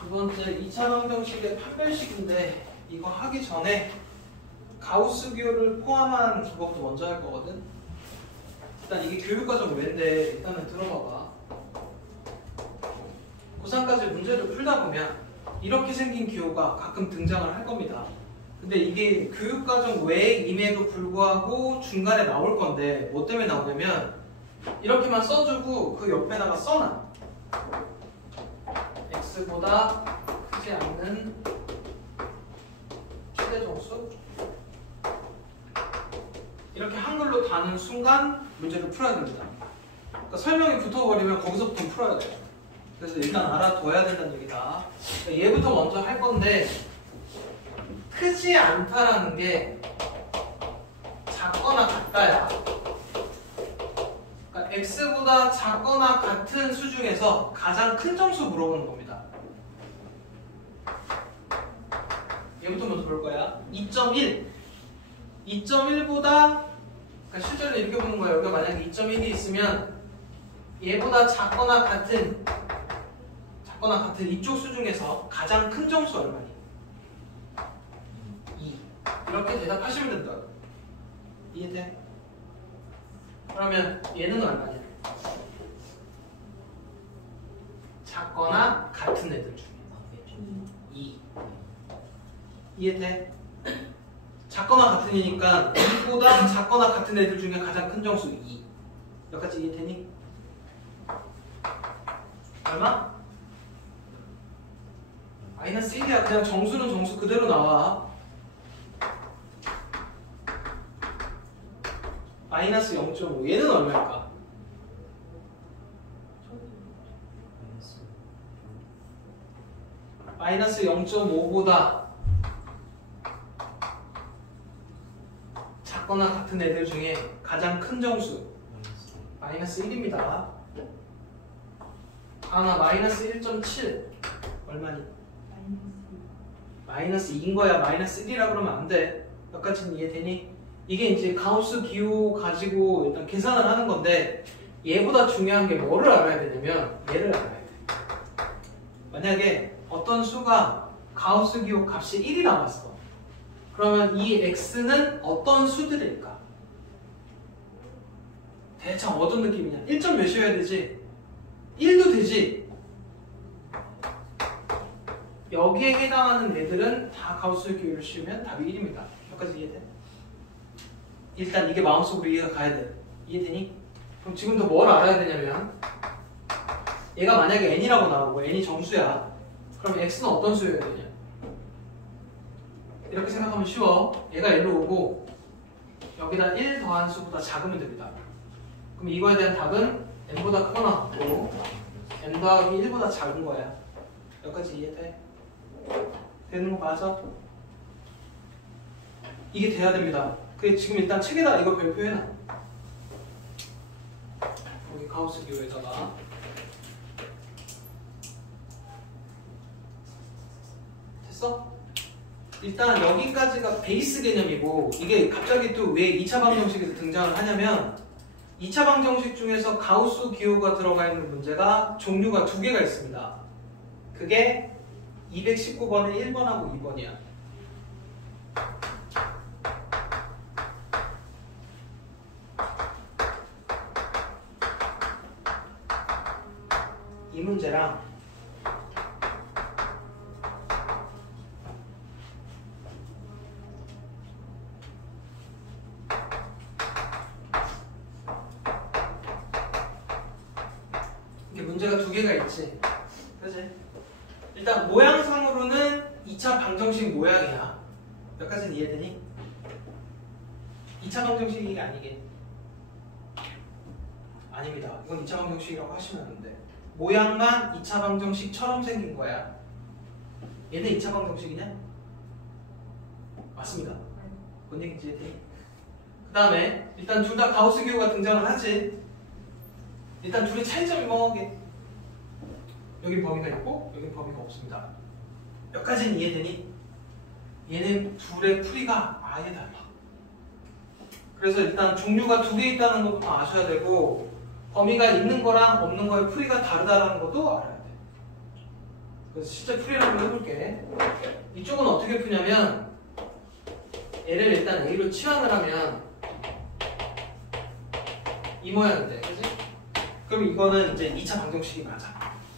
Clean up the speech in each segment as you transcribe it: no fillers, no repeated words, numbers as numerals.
두 번째 2차 방정식의 판별식인데 이거 하기 전에 가우스 기호를 포함한 그것부터 먼저 할 거거든. 일단 이게 교육과정 왜인데 일단은 들어봐봐. 고3까지 문제를 풀다 보면 이렇게 생긴 기호가 가끔 등장을 할 겁니다. 근데 이게 교육과정 외임에도 불구하고 중간에 나올 건데 뭐 때문에 나오냐면 이렇게만 써주고 그 옆에다가 써놔. x보다 크지 않는 최대 정수 이렇게 한글로 다는 순간 문제를 풀어야 됩니다. 그러니까 설명이 붙어버리면 거기서부터 풀어야 돼요. 그래서 일단 알아둬야 된다는 얘기다. 그러니까 얘부터 먼저 할 건데 크지 않다라는 게 작거나 같다야. 그러니까 x보다 작거나 같은 수 중에서 가장 큰 점수 물어보는 겁니다. 얘부터 먼저 볼 거야. 2.1. 2.1보다 그러니까 실제로 이렇게 보는 거야. 여기가 만약에 2.1이 있으면 얘보다 작거나 같은 이쪽 수 중에서 가장 큰 점수 얼마니? 2. 이렇게 대답하시면 된다. 이해돼? 그러면 얘는 얼마냐? 작거나 같은 애들 중에 2. 이해돼? 작거나 같은 애니까 2보다 작거나 같은 애들 중에 가장 큰 점수 2. 여기까지 이해되니? 얼마? 마이너스 1이야. 그냥 정수는 정수 그대로 나와. 마이너스 0.5. 얘는 얼마일까? 마이너스 0.5보다 작거나 같은 애들 중에 가장 큰 정수 마이너스 1입니다. 하나 마이너스 1.7 얼마니? 마이너스 2인 거야. 마이너스 1이라 그러면 안 돼. 여기까지는 이해되니? 이게 이제 가우스 기호 가지고 일단 계산을 하는 건데 얘보다 중요한 게 뭐를 알아야 되냐면 얘를 알아야 돼. 만약에 어떤 수가 가우스 기호 값이 1이 나왔어. 그러면 이 x는 어떤 수들일까? 대충 어떤 느낌이냐? 1점 몇이어야 되지? 1도 되지? 여기에 해당하는 애들은 다 가우스 기호를 씌우면 답이 1입니다. 여기까지 이해돼? 일단 이게 마음속으로 이해가 가야 돼. 이해되니? 그럼 지금부터 뭘 알아야 되냐면 얘가 만약에 n이라고 나오고 n이 정수야. 그럼 x는 어떤 수여야 되냐? 이렇게 생각하면 쉬워. 얘가 n로 오고 여기다 1 더한 수보다 작으면 됩니다. 그럼 이거에 대한 답은 n보다 크거나 같고 n 더하기 1보다 작은 거야. 여기까지 이해돼? 되는 거 맞아? 이게 돼야 됩니다. 그래 지금 일단 책에다 이거 별표해놔. 여기 가우스 기호에다가 됐어? 일단 여기까지가 베이스 개념이고 이게 갑자기 또 왜 2차 방정식에서 등장을 하냐면 2차 방정식 중에서 가우스 기호가 들어가 있는 문제가 종류가 두 개가 있습니다. 그게 219번의 1번하고 2번이야. 이 문제랑 이게 문제가 두 개가 있지. 그치? 일단 모양상으로는 2차 방정식 모양이야. 여기까지는 이해되니? 2차 방정식이 아니게 아닙니다. 이건 2차 방정식이라고 하시면 안 돼. 모양만 2차 방정식처럼 생긴 거야. 얘는 2차 방정식이냐? 맞습니다. 뭔 얘기인지 이해되니? 그 다음에 일단 둘 다 가우스 기호가 등장을 하지. 일단 둘의 차이점이 뭐게? 여기 범위가 있고 여기 범위가 없습니다. 여기까지는 이해되니? 얘는 둘의 풀이가 아예 달라. 그래서 일단 종류가 두 개 있다는 것부터 아셔야 되고 범위가 있는 거랑 없는 거의 풀이가 다르다는 것도 알아야 돼. 그래서 실제 풀이를 한번 해볼게. 이쪽은 어떻게 푸냐면 얘를 일단 A로 치환을 하면 이 모양이 돼, 그지? 그럼 이거는 이제 2차 방정식이 맞아.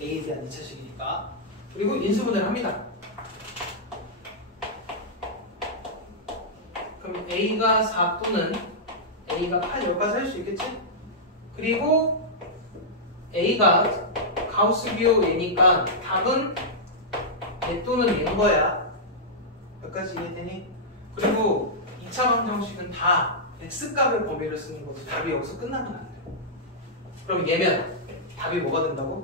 A에 대한 2차식이니까. 그리고 인수분해를 합니다. 그럼 A가 4 또는 A가 8 여기까지 할 수 있겠지? 그리고 A가 가우스 기호 얘니까 답은 얘 또는 얘인 거야. 여기까지 이해되니? 그리고 2차 방정식은 다 X값의 범위를 쓰는 거지. 답이 여기서 끝나면 안 돼. 그럼 얘면 답이 뭐가 된다고?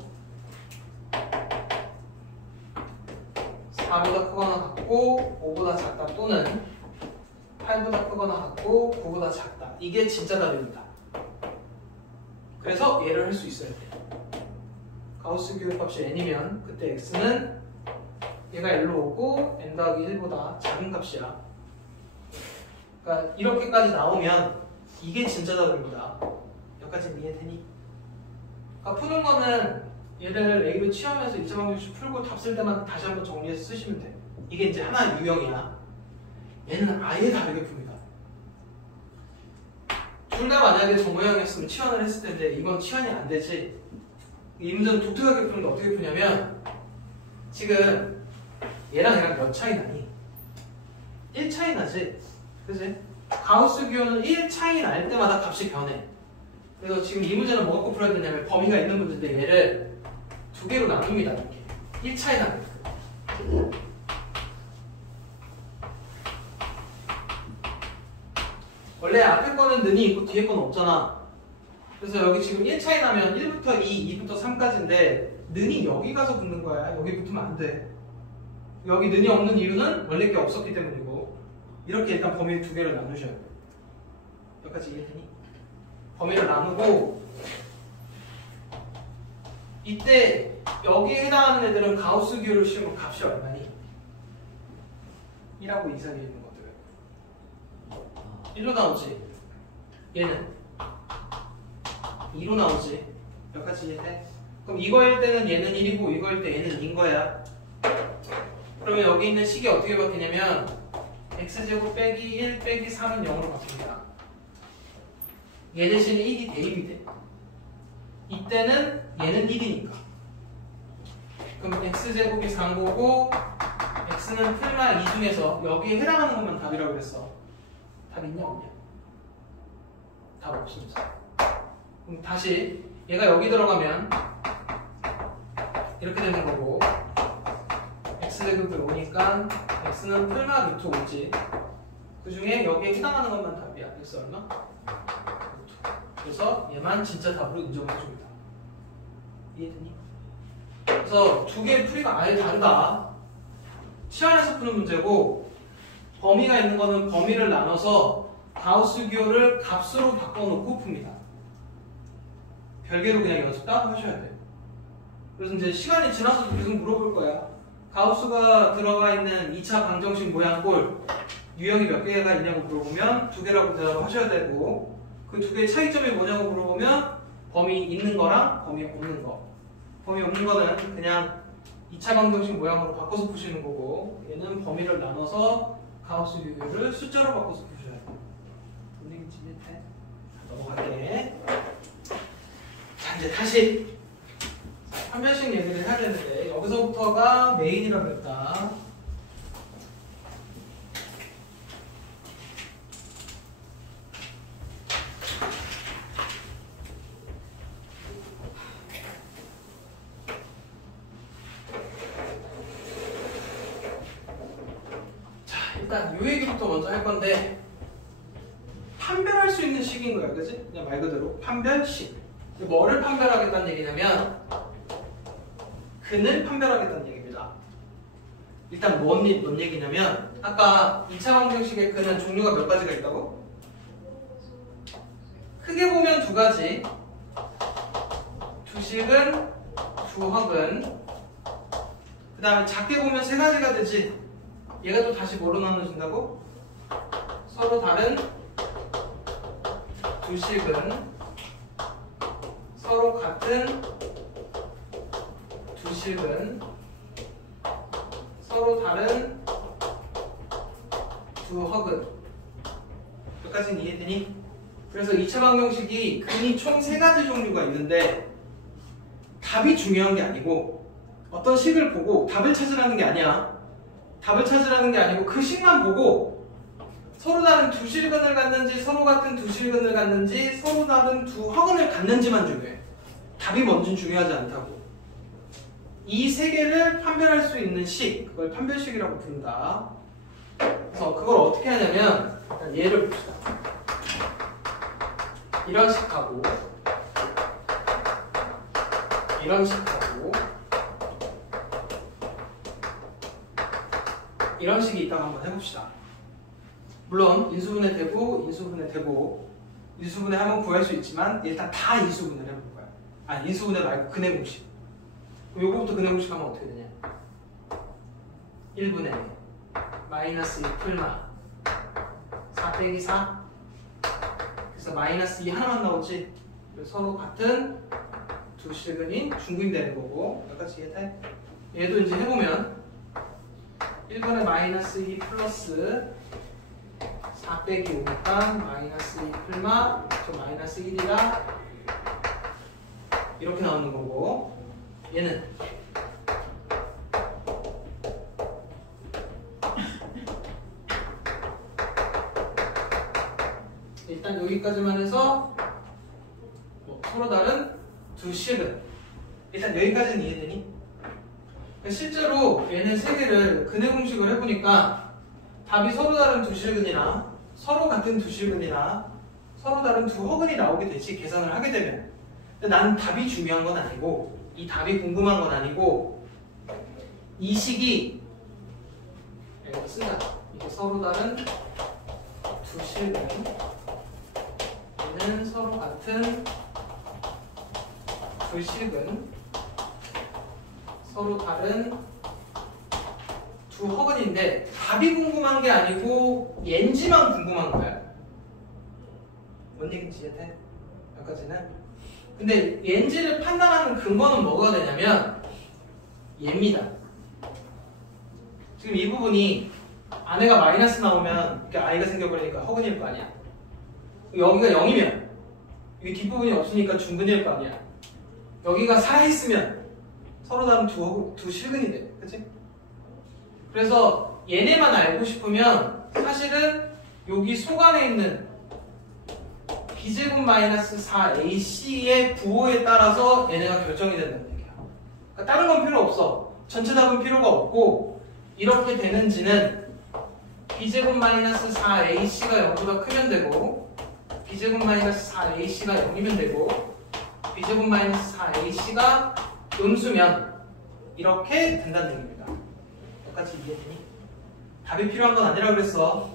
4보다 크거나 같고 5보다 작다 또는 8보다 크거나 같고 9보다 작다. 이게 진짜 답입니다. 그래서 얘를 할 수 있어야 돼. 가우스 기호값이 n이면 그때 x는 얘가 L로 오고 n 더하기 1보다 작은 값이야. 그러니까 이렇게까지 나오면 이게 진짜 답입니다. 여기까지 이해되니? 그러니까 푸는 거는 얘를 A로 취하면서 2차 방정식 풀고 답 쓸 때만 다시 한번 정리해서 쓰시면 돼. 이게 이제 하나의 유형이야. 얘는 아예 다르게 풉니다. 둘 다 만약에 저 모양이었으면 치환을 했을 텐데 이건 치환이 안 되지. 이 문제는 독특하게 푸는데 어떻게 푸냐면 지금 얘랑 얘랑 몇 차이 나니? 1 차이 나지? 그치? 가우스 기호는 1 차이 날 때마다 값이 변해. 그래서 지금 이 문제는 뭐 갖고 풀어야 되냐면 범위가 있는 문제인데 얘를 두 개로 나눕니다. 이렇게 1 차이 나게끔. 원래 앞에 거는 는이 있고 뒤에 거는 없잖아. 그래서 여기 지금 1 차이 나면 1부터 2, 2부터 3까지인데 는이 여기 가서 붙는 거야. 여기 붙으면 안 돼. 여기 는이 없는 이유는 원래 게 없었기 때문이고. 이렇게 일단 범위를 두 개를 나누셔야 돼. 여기까지 이해되니? 범위를 나누고 이때 여기에 해당하는 애들은 가우스 기호를 씌우면 값이 얼마니? 1하고 2 사이에 있는 것들은 1로 나오지. 얘는 2로 나오지. 여기까지 이해돼? 그럼 이거일 때는 얘는 1이고 이거일 때 얘는 2인 거야. 그러면 여기 있는 식이 어떻게 바뀌냐면 x제곱 빼기 1 빼기 3은 0으로 바뀝니다. 얘 대신에 1이 대입이 돼. 이때는 얘는 1이니까. 그럼 x제곱이 3 거고 x는 풀마 2 중에서 여기에 해당하는 것만 답이라고 그랬어. 답 있냐 없냐? 답 없습니다. 그럼 다시 얘가 여기 들어가면 이렇게 되는 거고 x제곱이 오니까 x는 풀마 루트 5지. 그 중에 여기에 해당하는 것만 답이야. x 얼마? 루트. 그래서 얘만 진짜 답으로 인정을 해줍니다. 이해되니? 그래서 두 개의 풀이가 아예 다르다. 치환해서 푸는 문제고 범위가 있는 거는 범위를 나눠서 가우스 기호를 값으로 바꿔놓고 풉니다. 별개로 그냥 연습 따로 하셔야 돼. 그래서 이제 시간이 지나서도 계속 물어볼 거야. 가우스가 들어가 있는 2차 방정식 모양꼴 유형이 몇 개가 있냐고 물어보면 두 개라고 대답을 하셔야 되고 그 두 개의 차이점이 뭐냐고 물어보면 범위 있는 거랑 범위 없는 거. 범위 없는 거는 그냥 2차 방정식 모양으로 바꿔서 푸시는 거고 얘는 범위를 나눠서 가우스 기호를 숫자로 바꿔서 푸셔야 돼. 뭔 얘기인지 이해돼? 넘어갈게. 자 이제 다시 판별식 얘기를 해야 되는데 여기서부터가 메인이라고 했다. 자 일단 이 얘기부터 먼저 할 건데 판별할 수 있는 식인 거야, 그지? 그냥 말 그대로 판별식. 뭐를 판별하겠다는 얘기냐면 근을 판별하겠다는 얘기입니다. 일단 뭔 얘기냐면 아까 2차 방정식의 근은 종류가 몇 가지가 있다고? 크게 보면 두 가지. 두식은, 두학은. 그 다음에 작게 보면 세 가지가 되지. 얘가 또 다시 뭐로 나눠진다고? 서로 다른 두식은, 서로 같은 두식은, 서로 다른 두 허근. 여기까지는 이해되니? 그래서 2차 방정식이 근이 총 3가지 종류가 있는데 답이 중요한 게 아니고 어떤 식을 보고 답을 찾으라는 게 아니야. 답을 찾으라는 게 아니고 그 식만 보고 서로 다른 두 실근을 갖는지 서로 같은 두 실근을 갖는지 서로 다른 두 허근을 갖는지만 중요해. 답이 뭔지는 중요하지 않다고. 이 3개를 판별할 수 있는 식, 그걸 판별식이라고 부른다. 그래서 그걸 어떻게 하냐면 일단 예를 봅시다. 이런 식하고 이런 식하고 이런 식이 있다고 한번 해봅시다. 물론 인수분해 되고 인수분해 되고 인수분해 하면 구할 수 있지만 일단 다 인수분해를 해볼 거야. 아, 인수분해 말고 근해 공식. 요거부터 근해 공식 하면 어떻게 되냐? 1분의 마이너스 2 풀마 4 빼기 4. 그래서 마이너스 2 하나만 나오지. 서로 같은 두 실근인 중근이 되는 거고. 여기까지 이해돼? 얘도 이제 해보면 1분의 마이너스 2 플러스 4 빼기 5니까 마이너스 2 풀마 저 마이너스 1이다. 이렇게 나오는 거고, 얘는 일단 여기까지만 해서 서로 다른 두 실근. 일단 여기까지는 이해되니? 실제로 얘네 3개를 근해 공식을 해보니까 답이 서로 다른 두 실근이나 서로 같은 두 실근이나 서로 다른 두 허근이 나오게 되지, 계산을 하게 되면. 근데 나는 답이 중요한 건 아니고 이 답이 궁금한 건 아니고 이 식이 이거 쓴다. 이게 서로 다른 두 실근, 얘는 서로 같은 두 실근, 서로 다른 두 허근인데 답이 궁금한 게 아니고 옌지만 궁금한 거야. 뭔 얘기인지 이해돼? 여기까지는. 근데 옌지를 판단하는 근거는 뭐가 되냐면 얘입니다. 지금 이 부분이 안에가 마이너스 나오면 이렇게 i가 생겨버리니까 허근일 거 아니야. 여기가 0이면 여기 뒷부분이 없으니까 중근일 거 아니야. 여기가 살아있으면 서로 다른 두 실근이 돼. 그치? 그래서 얘네만 알고 싶으면 사실은 여기 속 안에 있는 b제곱 마이너스 4ac의 부호에 따라서 얘네가 결정이 된다는 얘기야. 그러니까 다른 건 필요 없어. 전체 답은 필요가 없고 이렇게 되는지는 b제곱 마이너스 4ac가 0보다 크면 되고 b제곱 마이너스 4ac가 0이면 되고 b제곱 마이너스 4ac가 음수면 이렇게 된다는 얘기입니다. 여기까지 이해되니? 답이 필요한 건 아니라 그랬어.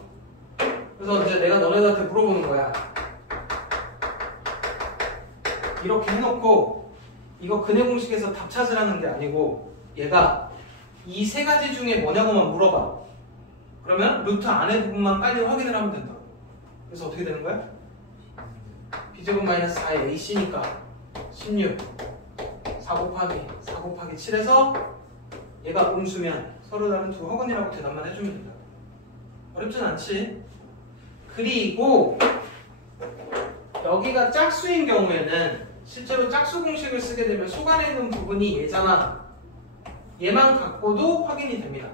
그래서 이제 내가 너네들한테 물어보는 거야. 이렇게 해놓고 이거 근해 공식에서 답 찾으라는 게 아니고 얘가 이 3가지 중에 뭐냐고만 물어봐. 그러면 루트 안에 부분만 빨리 확인을 하면 된다고. 그래서 어떻게 되는 거야? b제곱 마이너스 4의 ac니까 16 4 곱하기 7에서 얘가 음수면 서로 다른 두 허근이라고 대답만 해주면 된다. 어렵진 않지? 그리고 여기가 짝수인 경우에는 실제로 짝수 공식을 쓰게 되면 속 안에 있는 부분이 얘잖아. 얘만 갖고도 확인이 됩니다.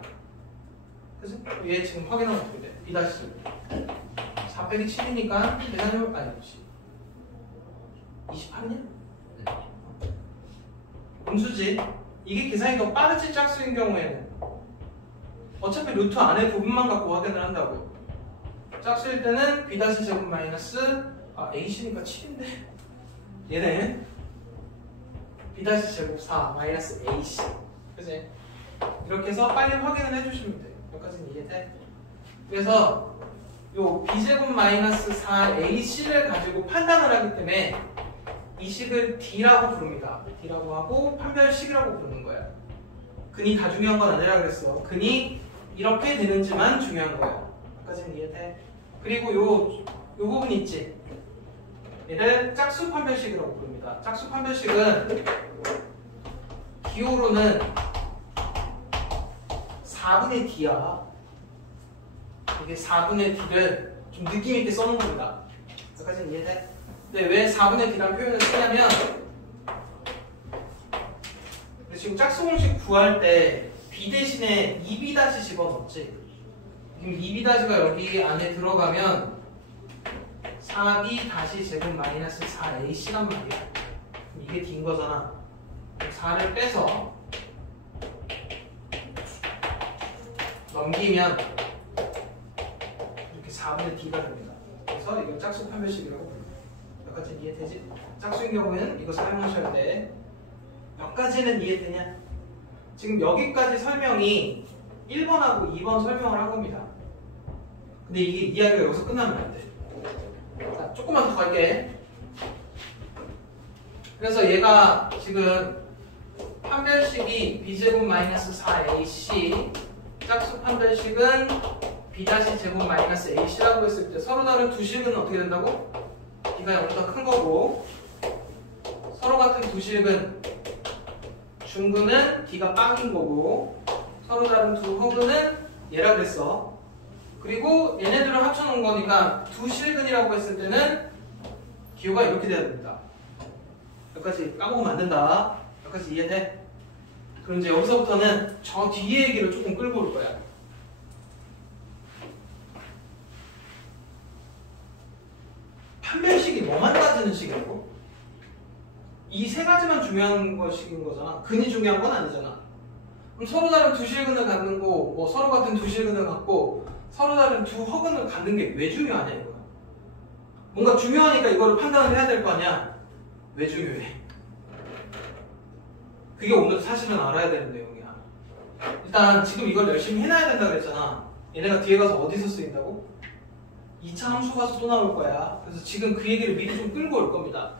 그래서 얘 지금 확인하면 어떻게 돼? b' 4 빼기 7이니까 계산해볼 아니 28이냐? 음수지. 이게 계산이 더 빠르지 짝수인 경우에는. 어차피 루트 안에 부분만 갖고 확인을 한다고. 짝수일 때는 b' 마이너스 ac니까 7인데 얘는 b' 4 마이너스 ac. 그치? 이렇게 해서 빨리 확인을 해주시면 돼요. 여기까지는 이해돼? 그래서 요 b제곱 마이너스 4ac를 가지고 판단을 하기 때문에 이 식을 D라고 부릅니다. D라고 하고 판별식이라고 부르는 거야. 근이 다 중요한 건 아니라 그랬어. 근이 이렇게 되는지만 중요한 거야. 여기까지는 이해돼? 그리고 요 부분 있지? 얘를 짝수 판별식이라고 부릅니다. 짝수 판별식은 기호로는 4분의 D야. 이게 4분의 D를 좀 느낌 있게 써놓은 겁니다. 여기까지는 이해돼? 근데 왜 4분의 D라는 표현을 쓰냐면 지금 짝수공식 구할 때 B 대신에 2B 다시 집어넣었지. 지금 2B 다시가 여기 안에 들어가면 4B 다시 제곱 마이너스 4AC란 말이야. 이게 D인 거잖아. 4를 빼서 넘기면 이렇게 4분의 D가 됩니다. 그래서 이걸 짝수 판별식이라고 불러요. 몇 가지 이해되지? 짝수인 경우에는 이거 사용하셔야 돼. 몇 가지는 이해되냐? 지금 여기까지 설명이 1번하고 2번 설명을 한 겁니다. 근데 이게 이야기가 여기서 끝나면 안 돼. 자, 조금만 더 갈게. 그래서 얘가 지금 판별식이 B제곱 마이너스 4AC, 짝수 판별식은 B 다시 제곱 마이너스 AC라고 했을 때 서로 다른 두 식은 어떻게 된다고? B가 0보다 큰 거고, 서로 같은 두 식은 중근은 D가 빵인 거고, 서로 다른 두 허근은 얘라 그랬어. 그리고 얘네들을 합쳐놓은 거니까 두 실근이라고 했을 때는 기호가 이렇게 돼야 됩니다. 여기까지 까먹으면 안 된다. 여기까지 이해돼? 그럼 이제 여기서부터는 저 뒤에 얘기를 조금 끌고 올 거야. 판별식이 뭐만 따지는 식이라고? 이 세 가지만 중요한 것인 거잖아. 근이 중요한 건 아니잖아. 그럼 서로 다른 두 실근을 갖는 거, 뭐 서로 같은 두 실근을 갖고 서로 다른 두 허근을 갖는 게 왜 중요하냐 이거야. 뭔가 중요하니까 이거를 판단을 해야 될 거 아니야. 왜 중요해? 그게 오늘 사실은 알아야 되는 내용이야. 일단 지금 이걸 열심히 해놔야 된다 그랬잖아. 얘네가 뒤에 가서 어디서 쓰인다고? 2차 함수 가서 또 나올 거야. 그래서 지금 그 얘기를 미리 좀 끌고 올 겁니다.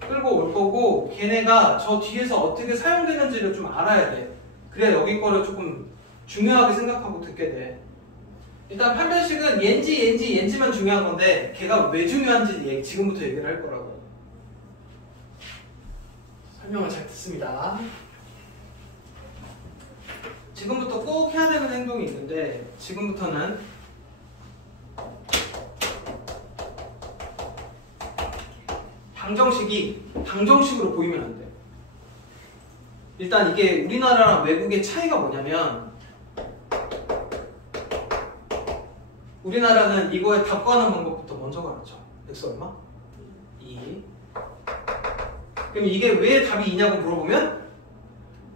끌고 올 거고, 걔네가 저 뒤에서 어떻게 사용되는지를 좀 알아야 돼. 그래야 여기 거를 조금 중요하게 생각하고 듣게 돼. 일단 판별식은 옌지만 중요한 건데 걔가 왜 중요한지 지금부터 얘기를 할 거라고. 설명을 잘 듣습니다. 지금부터 꼭 해야 되는 행동이 있는데 지금부터는 방정식으로 보이면 안 돼. 일단 이게 우리나라랑 외국의 차이가 뭐냐면 우리나라는 이거에 답 구하는 방법부터 먼저 가르쳐. x 얼마? 2. 그럼 이게 왜 답이 2냐고 물어보면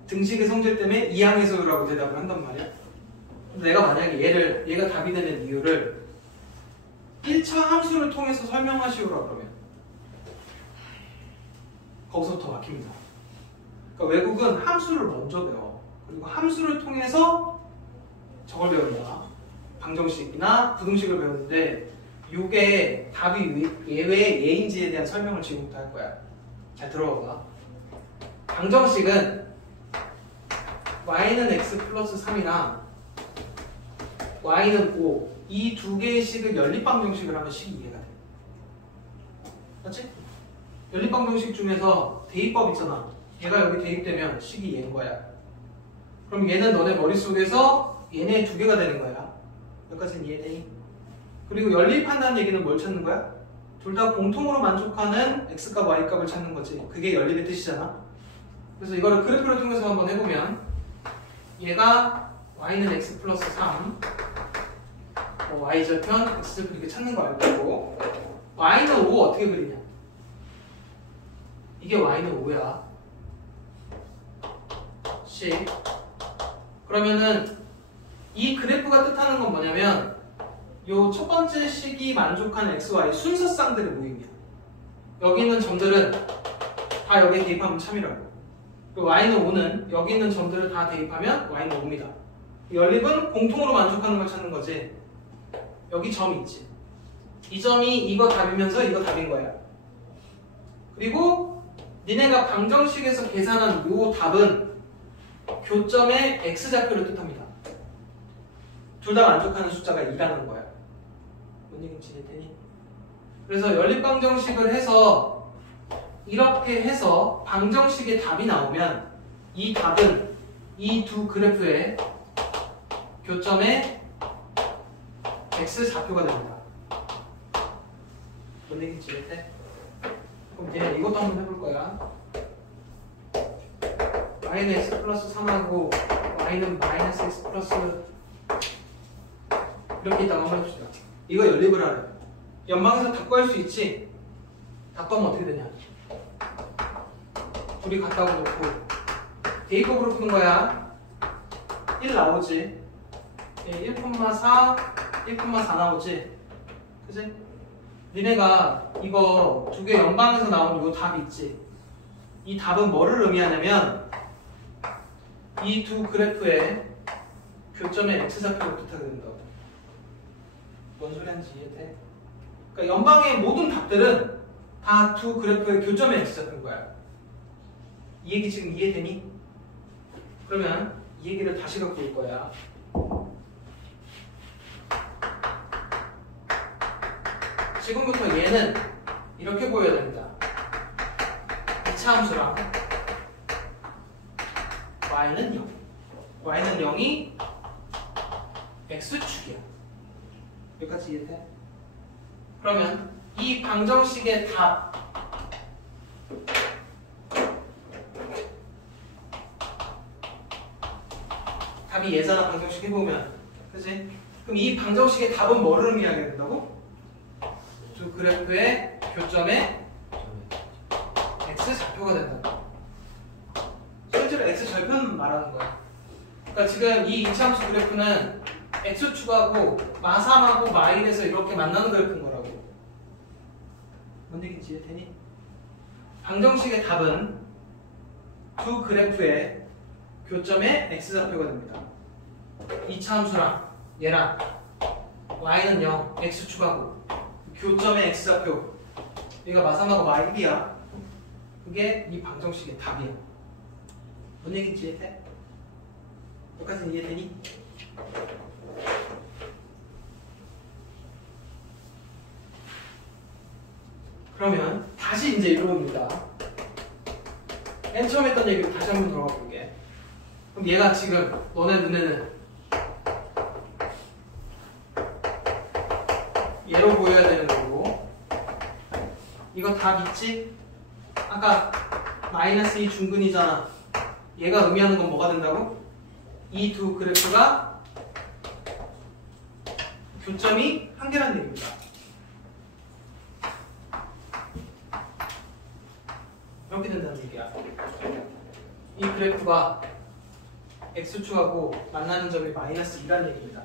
등식의 성질 때문에 이항해서요라고 대답을 한단 말이야. 내가 만약에 얘가 답이 되는 이유를 1차 함수를 통해서 설명하시오라 그러면 거기서부터 막힙니다. 그러니까 외국은 함수를 먼저 배워. 그리고 함수를 통해서 저걸 배운다. 방정식이나 부등식을 배우는데 이게 답이 왜 예인지에 대한 설명을 지금부터 할 거야. 잘 들어봐. 방정식은 y는 x 플러스 3이나 y는 5 이 두 개의 식을 연립방정식을 하면 식이 이해가 돼. 맞지? 연립방정식 중에서 대입법 있잖아. 얘가 여기 대입되면 식이 얘인 거야. 그럼 얘는 너네 머릿속에서 얘네 두 개가 되는 거야. 여기까지는 이해되니? 그리고 연립한다는 얘기는 뭘 찾는 거야? 둘 다 공통으로 만족하는 x값, y값을 찾는 거지. 그게 연립의 뜻이잖아. 그래서 이거를 그래프를 통해서 한번 해보면 얘가 y는 x 플러스 3 y절편, x절편 이렇게 찾는 거 알고 있고 y는 5 어떻게 그리냐? 이게 y는 5야. 식. 그러면은 이 그래프가 뜻하는 건 뭐냐면 요 첫 번째 식이 만족하는 x, y 순서쌍들의 모임이야. 여기 있는 점들은 다 여기에 대입하면 참이라고. 그리고 y는 5는 여기 있는 점들을 다 대입하면 y는 5입니다. 연립은 공통으로 만족하는 걸 찾는 거지. 여기 점이 있지. 이 점이 이거 답이면서 이거 답인 거야. 그리고 니네가 방정식에서 계산한 요 답은 교점의 x좌표를 뜻합니다. 둘 다 만족하는 숫자가 2라는 거야. 뭔 얘기인지 이해되니? 그래서 연립방정식을 해서 이렇게 해서 방정식의 답이 나오면 이 답은 이 두 그래프의 교점에 x 좌표가 됩니다. 뭔 얘기인지 이해돼? 그럼 얘 이것도 한번 해볼 거야. y는 x 플러스 3하고 y는 마이너스 x 플러스 이렇게 있다가 한번 해봅시다. 이거 연립을 하래. 연방에서 다 구할 수 있지? 다 구하면 어떻게 되냐? 둘이 같다고 놓고 대입법으로 푸는 거야. 1 나오지? 1,4, 1,4 나오지? 그치? 니네가 이거 두 개 연방에서 나온 이 답이 있지? 이 답은 뭐를 의미하냐면 이 두 그래프의 교점의 x좌표를 뜻하게 된다고. 뭔 소리 하는지 이해돼? 그러니까 연방의 모든 답들은 다 두 그래프의 교점의 x좌표인 거야. 이 얘기 지금 이해되니? 그러면 이 얘기를 다시 갖고 올 거야. 지금부터 얘는 이렇게 보여야 됩니다. 2차 함수랑 y는 0. y는 0이 x축이야. 여기까지 이해돼? 그러면 이 방정식의 답 답이 예잖아. 방정식 해보면 그치? 그럼 이 방정식의 답은 뭐를 의미하게 된다고? 두 그래프의 교점에 x 좌표가 된다. 실제로 x 절편 말하는 거야. 그러니까 지금 이 이차함수 그래프는 x축하고 마3하고 마1에서 이렇게 만나는 그래프인 거라고. 뭔 얘기인지 이해되니? 방정식의 답은 두 그래프의 교점에 x좌표가 됩니다. 이차함수랑 얘랑 y는 0, x축하고 교점의 x좌표 얘가 마3하고 마1이야. 그게 이 방정식의 답이야. 뭔 얘기인지 이해돼? 여기까지는 이해되니? 그러면 다시 이제 이러고 옵니다. 맨 처음 했던 얘기로 다시 한번 돌아가 볼게. 그럼 얘가 지금 너네 눈에는 얘로 보여야 되는 거고, 이거 답 있지? 아까 마이너스 2 중근이잖아. 얘가 의미하는 건 뭐가 된다고? 이 두 그래프가 교점이 한 개라는 얘기입니다. 이렇게 된다는 얘기야. 이 그래프가 x축하고 만나는 점이 마이너스 2라는 얘기입니다.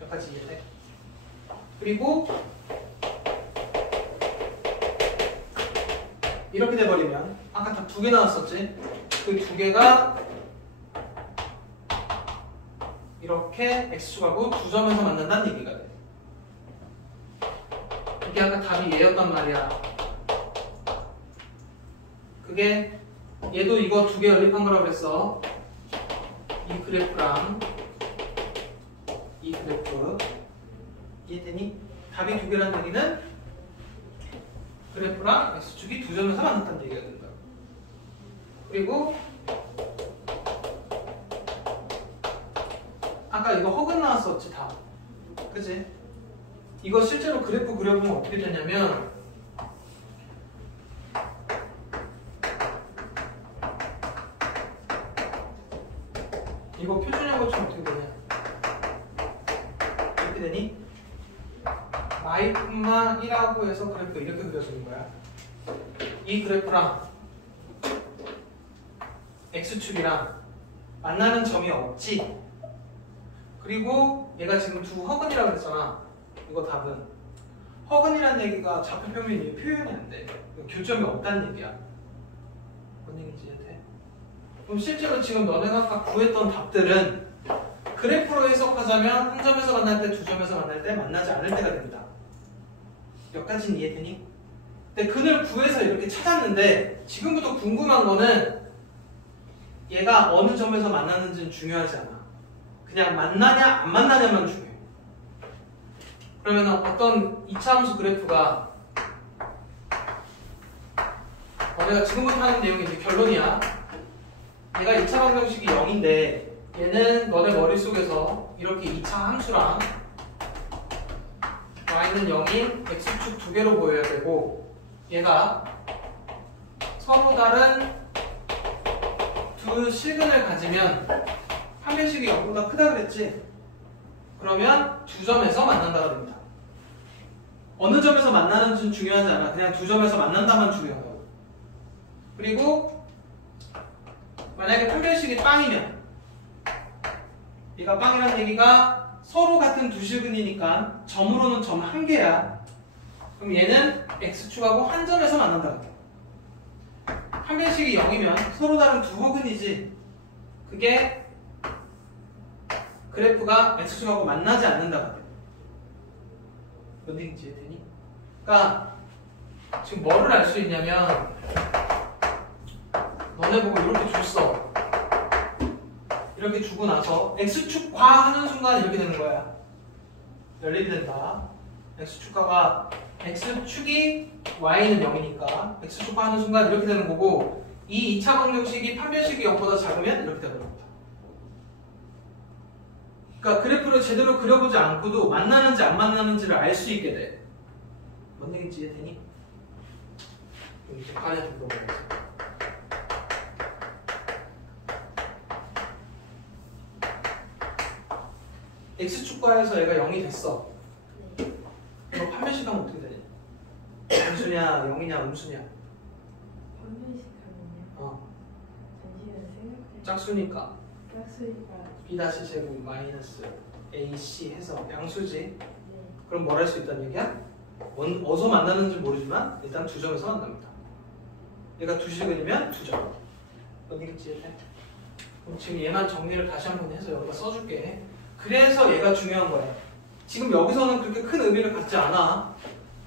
여기까지 이해돼? 그리고 이렇게 돼버리면 아까 답 두 개 나왔었지? 그 두 개가 이렇게 x축하고 두 점에서 만난다는 얘기가 돼. 이게 아까 답이 얘였단 말이야. 그게 얘도 이거 두 개 연립한 거라고 그랬어. 이 그래프랑 이 그래프 이해되니? 답이 두 개라는 얘기는 그래프랑 x축이 두 점에서 만났다는 얘기가 된다. 그리고 아까 이거 허근 나왔었지 다. 그치? 이거 실제로 그래프 그려보면 어떻게 되냐면 이거 표준형것처럼 어떻게 되냐? 이렇게 되니? 마이뿐만 1하고 해서 그래프 이렇게 그려주는 거야. 이 그래프랑 x축이랑 만나는 점이 없지? 그리고 얘가 지금 두 허근이라고 그랬잖아. 이거 답은 허근이라는 얘기가 좌표평면이 표현이 안 돼. 교점이 없다는 얘기야. 뭔 얘기인지 이해돼? 그럼 실제로 지금 너네가 아까 구했던 답들은 그래프로 해석하자면 한 점에서 만날 때, 두 점에서 만날 때 만나지 않을 때가 됩니다. 여기까지는 이해되니? 근데 근을 구해서 이렇게 찾았는데 지금부터 궁금한 거는 얘가 어느 점에서 만나는지는 중요하지 않아. 그냥 만나냐 안 만나냐만 중요해. 그러면 어떤 2차 함수 그래프가 내가 지금부터 하는 내용이 이제 결론이야. 얘가 2차 방정식이 0인데 얘는 너네 머릿속에서 이렇게 2차 함수랑 y는 0인 x축 두 개로 보여야 되고 얘가 서로 다른 두 실근을 가지면 판별식이 0보다 크다 그랬지? 그러면 두 점에서 만난다가 됩니다. 어느 점에서 만나는지는 중요하지 않아. 그냥 두 점에서 만난다만 중요한 거야. 그리고 만약에 판별식이 빵이면 얘가 빵이라는 얘기가 서로 같은 두 실근이니까 점으로는 점 한 개야. 그럼 얘는 x축하고 한 점에서 만난다고 돼. 판별식이 0이면 서로 다른 두 호근이지 그게 그래프가 x축하고 만나지 않는다고 돼. 뭔 얘기인지 이해되니? 그러니까 지금 뭐를 알 수 있냐면 너네 보고 이렇게 줬어. 이렇게 주고 나서 x축과 하는 순간 이렇게 되는 거야. 연립이 된다. x축과가 x축이 y는 0이니까 x축과 하는 순간 이렇게 되는 거고 이 2차 방정식이 판별식이 0보다 작으면 이렇게 되는 겁니다. 그러니까 그래프를 제대로 그려보지 않고도 만나는지 안 만나는지를 알 수 있게 돼. 뭔 얘기인지 이해되니? 이제 관에서 물어보겠습니다. x축과에서 얘가 0이 됐어. 이거 판별식 하면 어떻게 되냐? 음수냐, 0이냐, 음수냐? 판별식 하면요? 잠시만 생각해. 짝수니까 짝수니까. b 제곱 마이너스 ac 해서 양수지. 네. 그럼 뭘 할 수 있다는 얘기야? 어디서 만나는지 모르지만 일단 두 점에서 만납니다. 얘가 두 실근이면 두 점. 어디겠지 얘? 그럼 지금 얘만 정리를 다시 한번 해서 여기다 써줄게. 그래서 얘가 중요한 거야. 지금 여기서는 그렇게 큰 의미를 갖지 않아.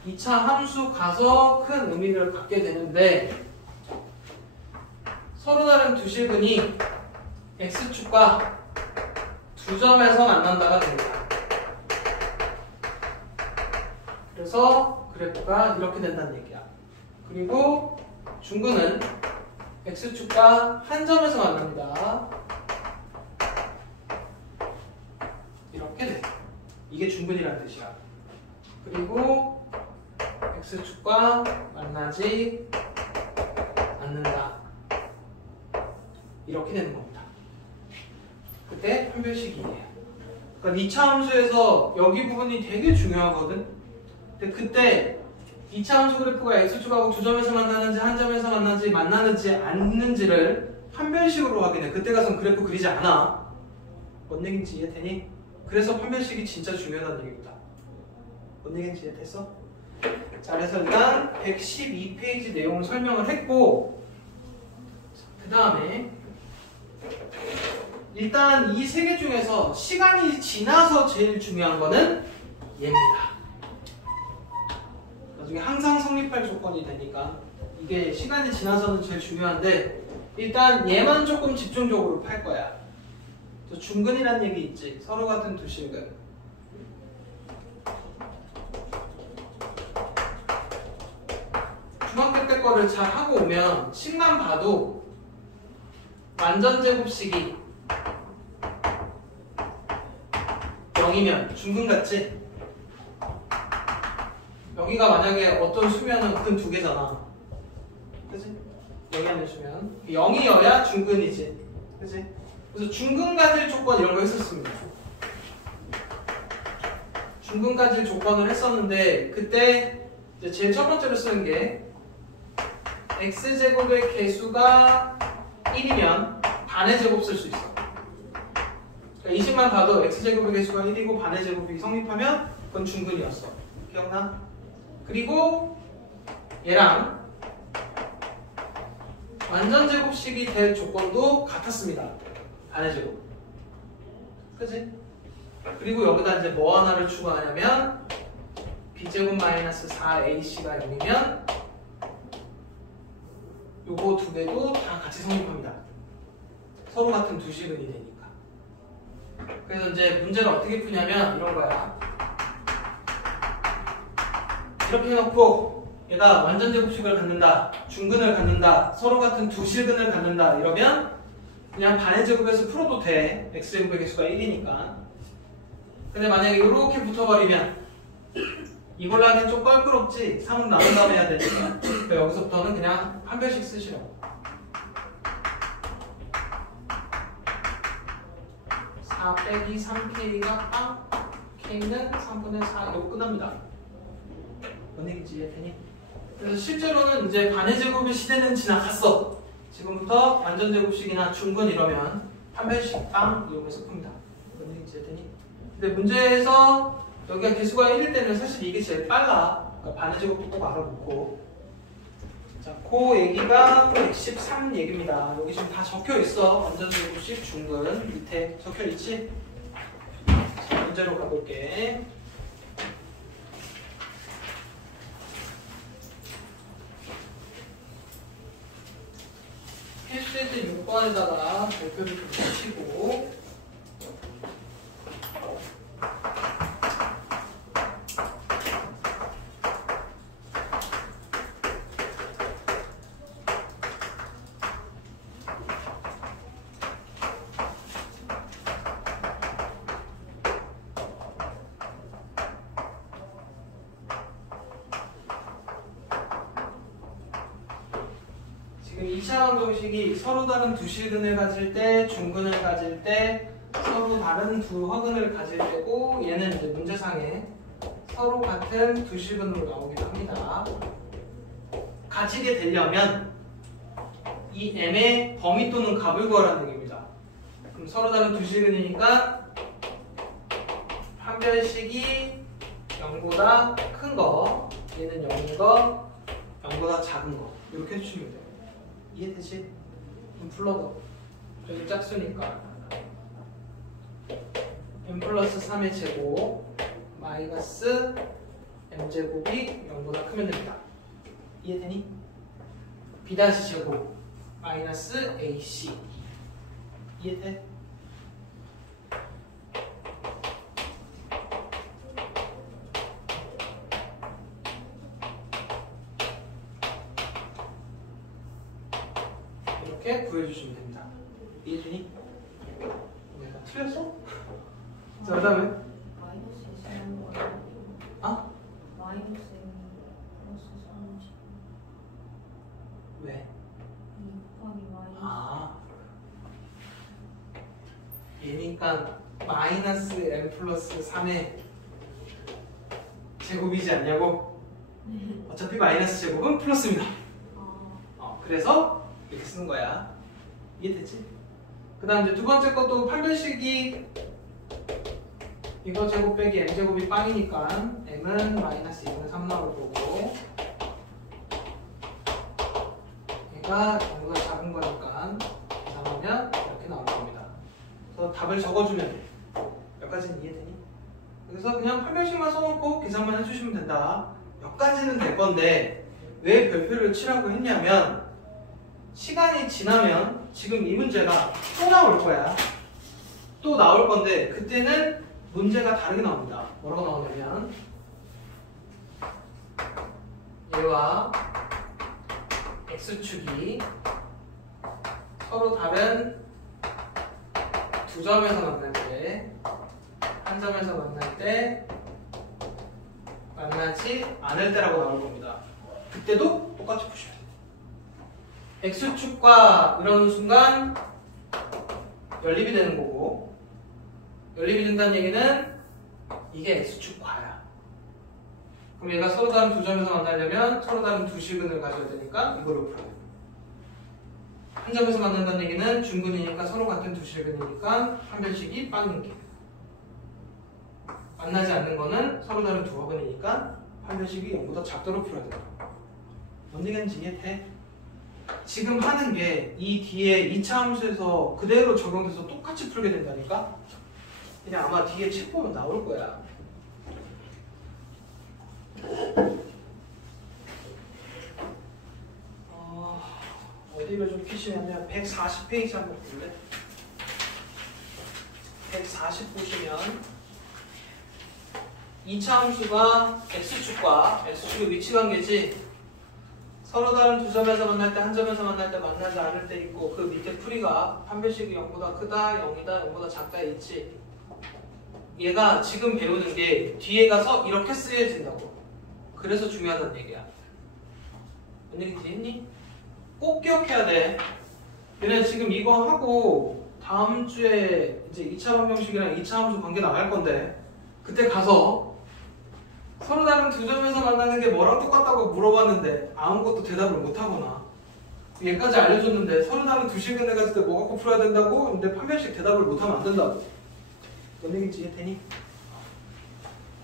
2차 함수 가서 큰 의미를 갖게 되는데 서로 다른 두 실근이 x축과 두 점에서 만난다가 됩니다. 그래서 그래프가 이렇게 된다는 얘기야. 그리고 중근은 x축과 한 점에서 만납니다. 이렇게 돼. 이게 중근이라는 뜻이야. 그리고 x축과 만나지 않는다. 이렇게 되는 겁니다. 그때 판별식이에요. 그러니까 2차 함수에서 여기 부분이 되게 중요하거든. 근데 그때 2차 함수 그래프가 x축하고 두 점에서 만나는지 한 점에서 만나는지 않는지를 판별식으로 확인해. 그때 가서는 그래프 그리지 않아. 뭔 얘기인지 이해되니? 그래서 판별식이 진짜 중요하다는 얘기입니다. 뭔 얘기인지 이해됐어? 자, 그래서 일단 112페이지 내용을 설명을 했고 그 다음에 일단 이 세 개 중에서 시간이 지나서 제일 중요한 거는 얘입니다. 나중에 항상 성립할 조건이 되니까 이게 시간이 지나서는 제일 중요한데 일단 얘만 조금 집중적으로 팔 거야. 중근이라는 얘기 있지. 서로 같은 두 실근. 중학교 때 거를 잘 하고 오면 식만 봐도 완전제곱식이 0이면 중근 같지? 여기가 만약에 어떤 수면은 근 두 개잖아. 그치? 여기 하는 수면 0이어야 중근이지. 그치? 그래서 중근 가질 조건 이런 거 했었습니다. 중근 가질 조건을 했었는데 그때 이제 제일 첫 번째로 쓰는 게 x제곱의 개수가 1이면 반의 제곱 쓸 수 있어. 그러니까 이 식만 봐도 x제곱의 개수가 1이고 반의 제곱이 성립하면 그건 중근이었어. 기억나? 그리고 얘랑 완전 제곱식이 될 조건도 같았습니다. 반의 제곱. 그치? 그리고 여기다 이제 뭐 하나를 추가하냐면 b제곱 마이너스 4ac가 0이면 요거 두 개도 다 같이 성립합니다. 서로 같은 두 실근이 되니까. 그래서 이제 문제를 어떻게 푸냐면 이런 거야. 이렇게 해놓고 얘가 완전 제곱식을 갖는다, 중근을 갖는다, 서로 같은 두 실근을 갖는다 이러면 그냥 반의 제곱에서 풀어도 돼. x제곱의 개수가 1이니까. 근데 만약에 이렇게 붙어버리면 이걸로 하기엔 좀 껄끄럽지. 3은 나눈 다음에 해야 되니까. 그러니까 여기서부터는 그냥 한 별씩 쓰시라고. 4 빼기 3k가 빵, k는 3분의 4 이러고 끝납니다. 뭔 얘기인지 이해되니? 그래서 실제로는 이제 반의 제곱의 시대는 지나갔어. 지금부터 완전 제곱식이나 중근 이러면 한 별씩 빵 이용해서 풉니다. 뭔 얘기인지 이해되니? 근데 문제에서 여기가 개수가 1일 때는 사실 이게 제일 빨라. 그러니까 반의 제곱도 꼭 알아놓고. 자, 그 얘기가 113 얘기입니다. 여기 지금 다 적혀 있어. 완전 제곱식 중근 밑에 적혀 있지? 자, 문제로 가볼게. 필수제 6번에다가 별표를 좀 붙이고 지금 2차 방정식이 서로 다른 두 실근을 가질 때, 중근을 가질 때, 서로 다른 두 허근을 가질 때고, 얘는 이제 문제상에 서로 같은 두 실근으로 나오기도 합니다. 가지게 되려면 이 m의 범위 또는 값을 구하라는 얘기입니다. 그럼 서로 다른 두 실근이니까 한 별씩이 0보다 큰 거, 얘는 0인 거, 0보다 작은 거 이렇게 해주시면 돼요. 이해되지? 그럼 불러봐. 여기 짝수니까 m 플러스 3의 제곱 마이너스 m제곱이 0보다 크면 됩니다. 이해되니? b 다시 제곱 마이너스 ac 이해돼? 이렇게 구해주시면 됩니다. 이해되니? 내가 틀렸어? 자, 그 다음에 마이너스 있으면 뭐야? 아? 마이너스 플러스 3 왜? 2 곱하기 마이너스 아 얘니까 마이너스 m 플러스 3의 제곱이지 않냐고? 어차피 마이너스 제곱은 플러스입니다. 그래서 이렇게 쓰는 거야. 이해됐지? 그 다음 이제 두 번째 것도 8별식이 이거 제곱 빼기 m제곱이 빵이니까 m은 마이너스 2분의 3 나올 거고 얘가 0보다 작은 거니까 계산하면 이렇게 나올 겁니다. 그래서 답을 적어주면 돼. 여기까지는 이해되니? 그래서 그냥 8별식만 써놓고 계산만 해주시면 된다. 여기까지는 될 건데 왜 별표를 치라고 했냐면 시간이 지나면 지금 이 문제가 또 나올 거야. 또 나올 건데 그때는 문제가 다르게 나옵니다. 뭐라고 나오냐면 얘와 x축이 서로 다른 두 점에서 만날 때, 한 점에서 만날 때 만나지 않을 때라고 나올 겁니다. 그때도 똑같이 푸셔야 돼요. x축과 이러는 순간 연립이 되는 거고 연립이 된다는 얘기는 이게 x축과야. 그럼 얘가 서로 다른 두 점에서 만나려면 서로 다른 두 실근을 가져야 되니까 이걸로 풀어야 돼. 한 점에서 만난다는 얘기는 중근이니까 서로 같은 두 실근이니까 한 별씩이 빵인 게 만나지 않는 거는 서로 다른 두 허근이니까 한 별씩이 0보다 작도록 풀어야 된다. 뭔 얘기인지 이해돼? 지금 하는 게 이 뒤에 2차 함수에서 그대로 적용돼서 똑같이 풀게 된다니까? 그냥 아마 뒤에 책 보면 나올 거야. 어디를 좀 피시냐면 140페이지 한번 볼래? 140 보시면 2차 함수가 x축과 x축의 위치 관계지 서로 다른 두 점에서 만날 때, 한 점에서 만날 때 만나지 않을 때 있고, 그 밑에 풀이가 판별식이 0보다 크다, 0이다, 0보다 작다 있지. 얘가 지금 배우는 게 뒤에 가서 이렇게 쓰여진다고. 그래서 중요하다는 얘기야. 뭔 얘기인지 했니? 꼭 기억해야 돼. 얘네 지금 이거 하고 다음 주에 이제 2차 방정식이랑 2차 함수 관계 나갈 건데, 그때 가서 서로 다른 두 점에서 만나는 게 뭐랑 똑같다고 물어봤는데 아무것도 대답을 못하거나, 얘까지 알려줬는데 서로 다른 두 시간에 갔을 때 뭐 갖고 풀어야 된다고? 근데 판별식 대답을 못하면 안 된다고. 뭔 얘기인지 이해되니?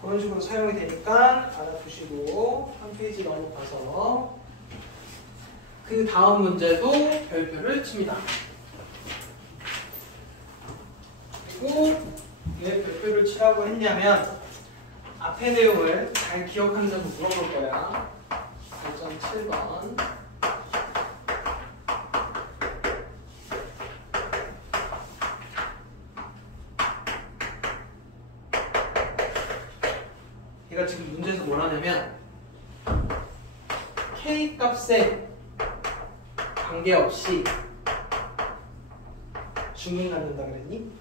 그런 식으로 사용이 되니까 알아두시고 한 페이지 넘어가서 그 다음 문제도 별표를 칩니다. 그리고 왜 별표를 치라고 했냐면 앞에 내용을 잘 기억하는다고 물어볼 거야. 5.7번. 얘가 지금 문제에서 뭘 하냐면 K 값에 관계없이 중근 갖는다 그랬니?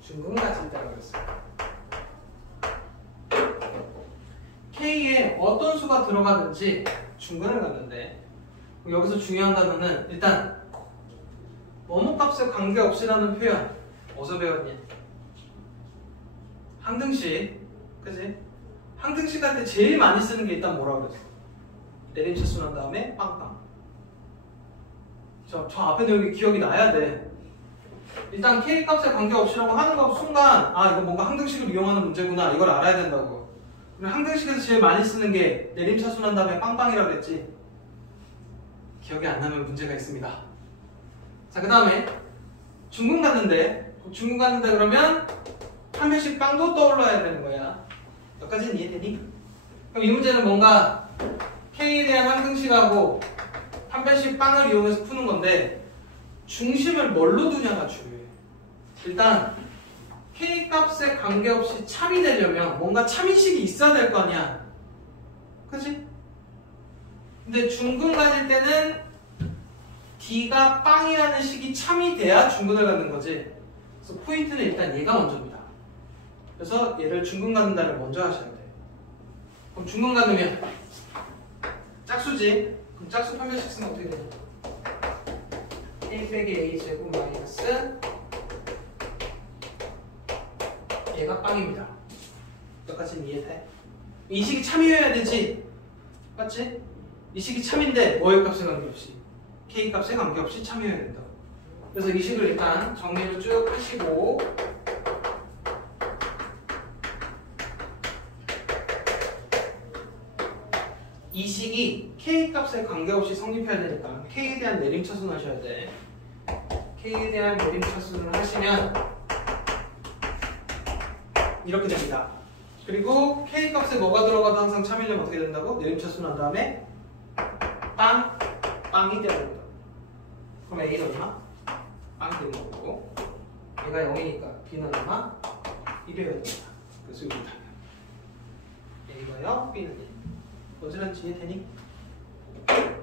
중근 가진다고 그랬어. K에 어떤 수가 들어가든지 중근을 갖는데, 여기서 중요한 단어는 일단 뭐뭐 값에 관계없이라는 표현 어디서 배웠니? 항등식, 그치? 항등식 할 때 제일 많이 쓰는 게 일단 뭐라고 그랬어? 내림차수 난 다음에 빵빵. 저 앞에 내용이 기억이 나야 돼. 일단 K 값에 관계없이라고 하는 거 순간 이거 뭔가 항등식을 이용하는 문제구나, 이걸 알아야 된다고. 그리고 항등식에서 제일 많이 쓰는 게 내림차수 난 다음에 빵빵이라고 그랬지. 기억이 안 나면 문제가 있습니다. 자, 그 다음에 중근 갖는데 그러면 판별식 빵도 떠올라야 되는 거야. 여기까지는 이해되니? 그럼 이 문제는 뭔가 K에 대한 항등식하고 판별식 빵을 이용해서 푸는 건데, 중심을 뭘로 두냐가 중요해. 일단 K 값에 관계없이 참이 되려면 뭔가 참인식이 있어야 될 거 아니야. 그치? 근데 중근 가질 때는 D가 빵이라는 식이 참이 돼야 중근을 갖는 거지. 그래서 포인트는 일단 얘가 먼저입니다. 그래서 얘를 중근 갖는다를 먼저 하셔야 돼. 그럼 중근 갖으면 짝수지. 그럼 짝수 판별식 쓰면 어떻게 되냐? A 빼기 A 제곱 마이너스 얘가 빵입니다. 여기까지는 이해돼? 이 식이 참이어야 되지. 맞지? 이 식이 참인데 뭐의 값에 관계없이? K 값에 관계없이 참이어야 된다. 그래서 이 식을 일단 정리를 쭉 하시고, 이 식이 K 값에 관계없이 성립해야 되니까 K에 대한 내림차순 하셔야 돼. K에 대한 내림차순을 하시면 이렇게 됩니다. 그리고 K 값에 뭐가 들어가도 항상 참이려면 어떻게 된다고? 내림차순 한 다음에 빵이 되어야 된다. 그럼 A는 얼마? 빵이 되는 거고, 얘가 0이니까 B는 얼마? 1이어야 된다. 그래서 이렇게 답이야. A가 0, B는 1. 언제든지 이해되니?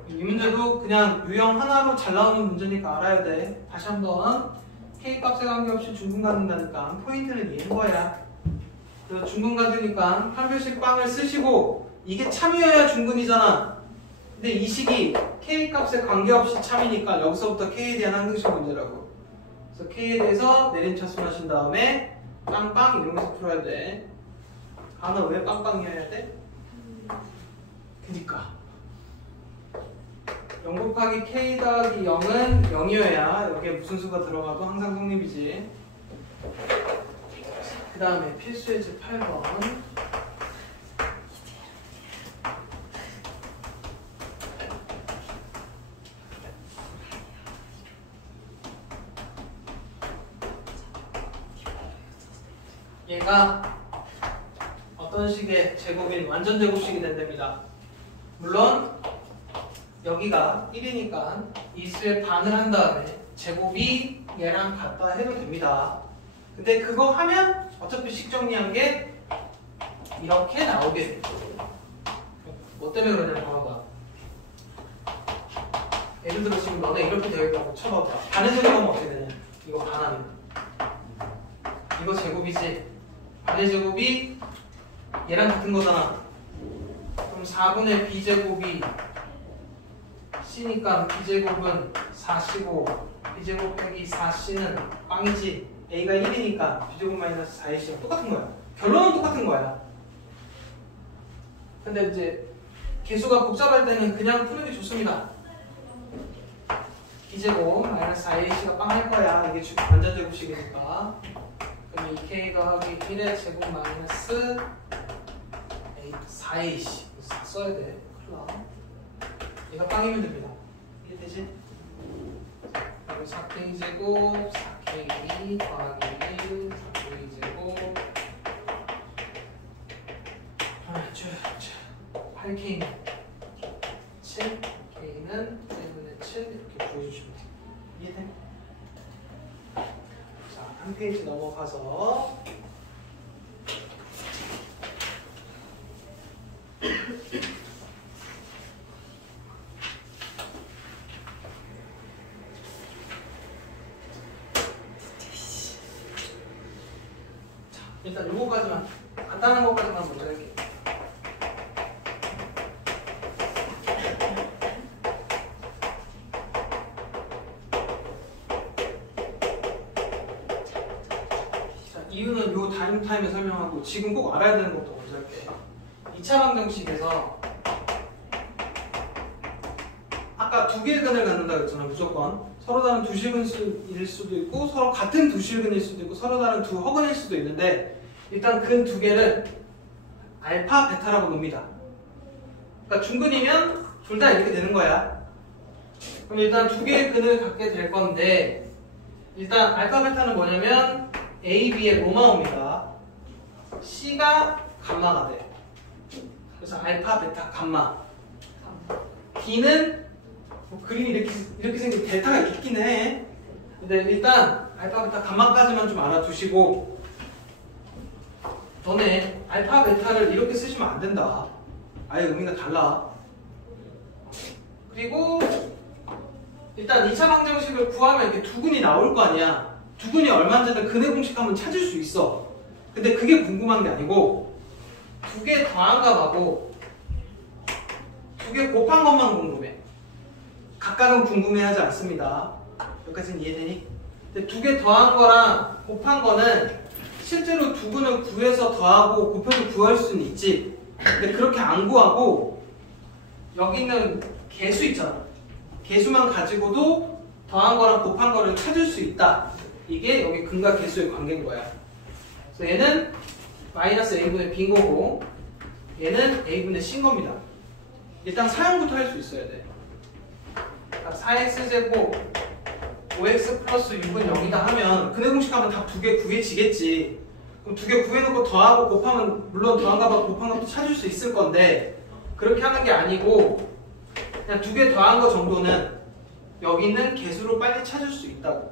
이 문제도 그냥 유형 하나로 잘 나오는 문제니까 알아야 돼. 다시 한번 K 값에 관계없이 중근 갖는다니까 포인트는 얘인 거야. 그래서 중근 갖으니까 판별식 빵을 쓰시고, 이게 참이어야 중근이잖아. 근데 이 식이 K 값에 관계없이 참이니까 여기서부터 K에 대한 항등식 문제라고. 그래서 K에 대해서 내림차순 하신 다음에 빵빵 이용해서 풀어야 돼. 단어 왜 빵빵이어야 돼? 그니까 0 곱하기 K 더하기 0은 0이어야 여기에 무슨 수가 들어가도 항상 성립이지. 그 다음에 필수의 집 8번. 얘가 어떤 식의 제곱인 완전 제곱식이 된답니다. 물론 여기가 1이니까 이 수의 반을 한 다음에 제곱이 얘랑 같다 해도 됩니다. 근데 그거 하면 어차피 식 정리한 게 이렇게 나오게 돼요. 뭐 때문에 그러냐면 봐봐. 예를 들어 지금 너네 이렇게 되어 있다고 쳐봐봐. 반의 제곱하면 어떻게 되냐? 이거 반하면 이거 제곱이지. 반의 제곱이 얘랑 같은 거잖아. 그럼 4분의 b제곱이 c니까 b제곱은 4c고 b제곱 빼기 4c는 빵이지. a가 1이니까 b제곱 마이너스 4ac가 똑같은 거야. 결론은 똑같은 거야. 근데 이제 개수가 복잡할 때는 그냥 푸는 게 좋습니다. b제곱 마이너스 4ac가 빵 할 거야. 이게 완전 제곱식이니까. 그럼 2k 더하기 1의 제곱 마이너스 4ac 4 써야 돼. 큰일 나. 얘가 빵이면 됩니다. 이해되지? 그리고 4k 제곱 4k 더하기 1 4k 제곱 8k는 7 k는 1분의 7 이렇게 구해주시면 돼요. 이해돼? 자, 한 페이지 넘어가서 일단 요거까지만 간단한 것까지만 먼저 할게요. 자, 이유는 요 타임에 설명하고 지금 꼭 알아야 되는 것도 먼저 할게요. 2차 방정식에서 아까 두 개의 근을 갖는다 그랬잖아요. 무조건 서로 다른 두 실근일 수도 있고 서로 같은 두 실근일 수도 있고 서로 다른 두 허근일 수도 있는데 일단 근 두 개를 알파, 베타라고 놉니다. 그러니까 중근이면 둘 다 이렇게 되는 거야. 그럼 일단 두 개의 근을 갖게 될 건데 일단 알파, 베타는 뭐냐면 A, B의 로마오입니다. C가 감마가 돼. 그래서 알파, 베타, 감마. D는 뭐 그림이 이렇게 생긴 델타가 있긴 해. 근데 일단 알파, 베타, 감마까지만 좀 알아두시고 너네 알파, 베타를 이렇게 쓰시면 안 된다. 아예 의미가 달라. 그리고 일단 2차 방정식을 구하면 이렇게 두근이 나올 거 아니야. 두근이 얼마인지는 근의 공식 한번 찾을 수 있어. 근데 그게 궁금한 게 아니고 두 개 더한 값하고 두 개 곱한 것만 궁금해. 각각은 궁금해하지 않습니다. 여기까지는 이해되니? 근데 두 개 더한 거랑 곱한 거는 실제로 두근을 구해서 더하고 곱해서 구할 수는 있지. 근데 그렇게 안 구하고 여기 있는 개수 있잖아. 개수만 가지고도 더한 거랑 곱한 거를 찾을 수 있다. 이게 여기 근과 개수의 관계인 거야. 그래서 얘는 마이너스 a분의 b인 거고 얘는 a분의 c인 겁니다. 일단 사용부터 할 수 있어야 돼. 4x제곱 5x 플러스 6은 0이다 하면 근의 공식 하면 답 두 개 구해지겠지. 그럼 두 개 구해놓고 더하고 곱하면 물론 더한 값하고 곱한 값도 찾을 수 있을 건데 그렇게 하는 게 아니고 그냥 두 개 더한 거 정도는 여기 있는 개수로 빨리 찾을 수 있다고.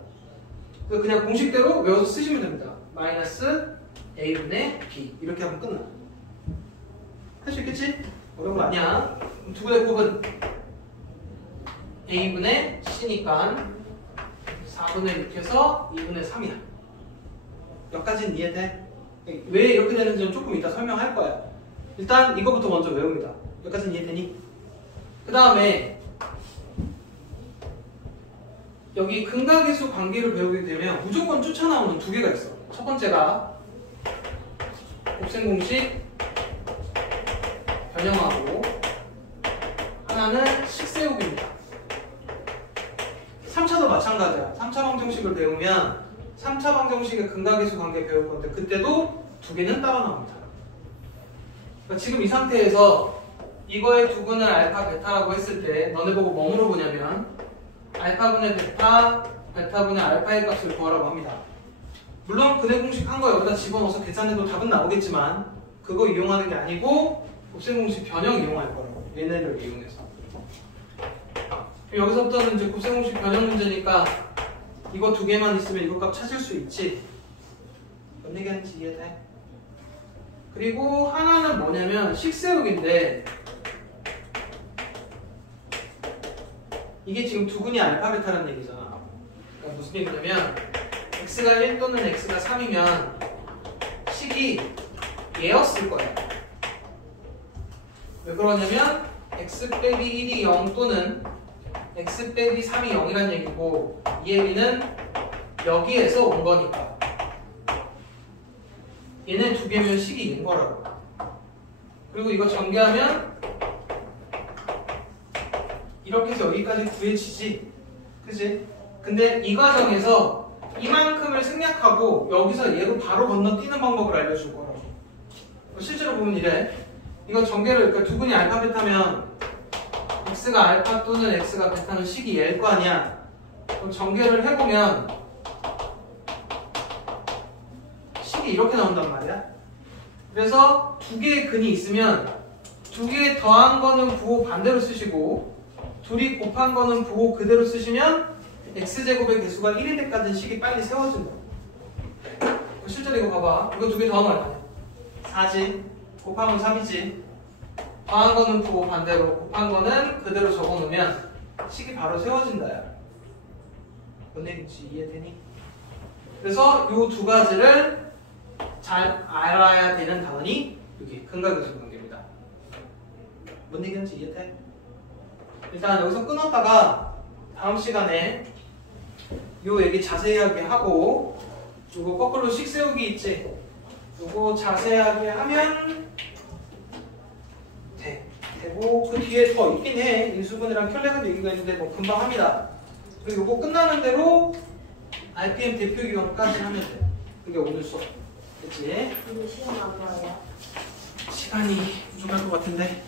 그래서 그냥 공식대로 외워서 쓰시면 됩니다. 마이너스 a분의 b 이렇게 하면 끝나. 할 수 있겠지? 어려운 거 아니야. 그럼 두 분의 곱은 a분의 c니까 4분의 6에서 2분의 3이야. 여기까지는 이해돼? 왜 이렇게 되는지는 조금 이따 설명할 거야. 일단 이거부터 먼저 외웁니다. 여기까지는 이해되니? 그 다음에 여기 근각계수 관계를 배우게 되면 무조건 쫓아나오는 두 개가 있어. 첫 번째가 곱셈 공식 변형하고 하나는 식세우기입니다. 3차도 마찬가지야. 3차 방정식을 배우면 3차 방정식의 근각계수 관계 배울 건데 그때도 두 개는 따로 나옵니다. 그러니까 지금 이 상태에서 이거의 두 근을 알파, 베타라고 했을 때 너네 보고 뭐 물어보냐면 알파분의 베타, 베타분의 알파의 값을 구하라고 합니다. 물론 근의 공식 한 거 여기다 집어넣어서 계산해도 답은 나오겠지만 그거 이용하는 게 아니고 곱셈 공식 변형 이용할 거라고. 얘네를 이용해서. 여기서부터는 이제 곱셈 공식 변형 문제니까 이거 두 개만 있으면 이거 값 찾을 수 있지. 뭔 얘기하는지 이해돼? 그리고 하나는 뭐냐면 식세우기인데 이게 지금 두근이 알파 베타라는 얘기잖아. 그러니까 무슨 얘기냐면 x가 1 또는 x가 3이면 식이 얘였을 거야. 왜 그러냐면 x 빼기 1이 0 또는 x 빼기 3이 0이란 얘기고 이 얘기는 여기에서 온 거니까 얘네 두 개면 식이 얘인 거라고. 그리고 이거 전개하면 이렇게 해서 여기까지 구해지지. 그치? 근데 이 과정에서 이만큼을 생략하고 여기서 얘로 바로 건너뛰는 방법을 알려줄 거라고. 실제로 보면 이래. 이거 전개를, 그러니까 두근이 알파 베타면 x가 알파 또는 x가 베타는 식이 얘일 거 아니야. 그럼 전개를 해보면 식이 이렇게 나온단 말이야. 그래서 두 개의 근이 있으면 두 개 더한 거는 부호 반대로 쓰시고 둘이 곱한 거는 부호 그대로 쓰시면 x제곱의 개수가 1일 때까지는 식이 빨리 세워진다. 실제로 이거 봐봐. 이거 두 개 더한 거 아니야? 4지. 곱한 건 3이지. 더한 거는 부호 반대로, 곱한 거는 그대로 적어놓으면 식이 바로 세워진다. 야. 뭔 얘기인지 이해되니? 그래서 이 두 가지를 잘 알아야 되는 단원이 여기 근각요소 관계입니다. 뭔 얘기인지 이해돼? 일단 여기서 끊었다가 다음 시간에 요 얘기 자세하게 하고 요거 거꾸로 식 세우기 있지? 요거 자세하게 하면 되고 그 뒤에 더 있긴 해. 인수분해랑 켤레근 얘기가 있는데 뭐 금방 합니다. 그리고 요거 끝나는 대로 RPM 대표 기간까지 하면 돼. 그게 오늘 수업. 그치? 근데 시험 안 봐요. 시간이 부족할 것 같은데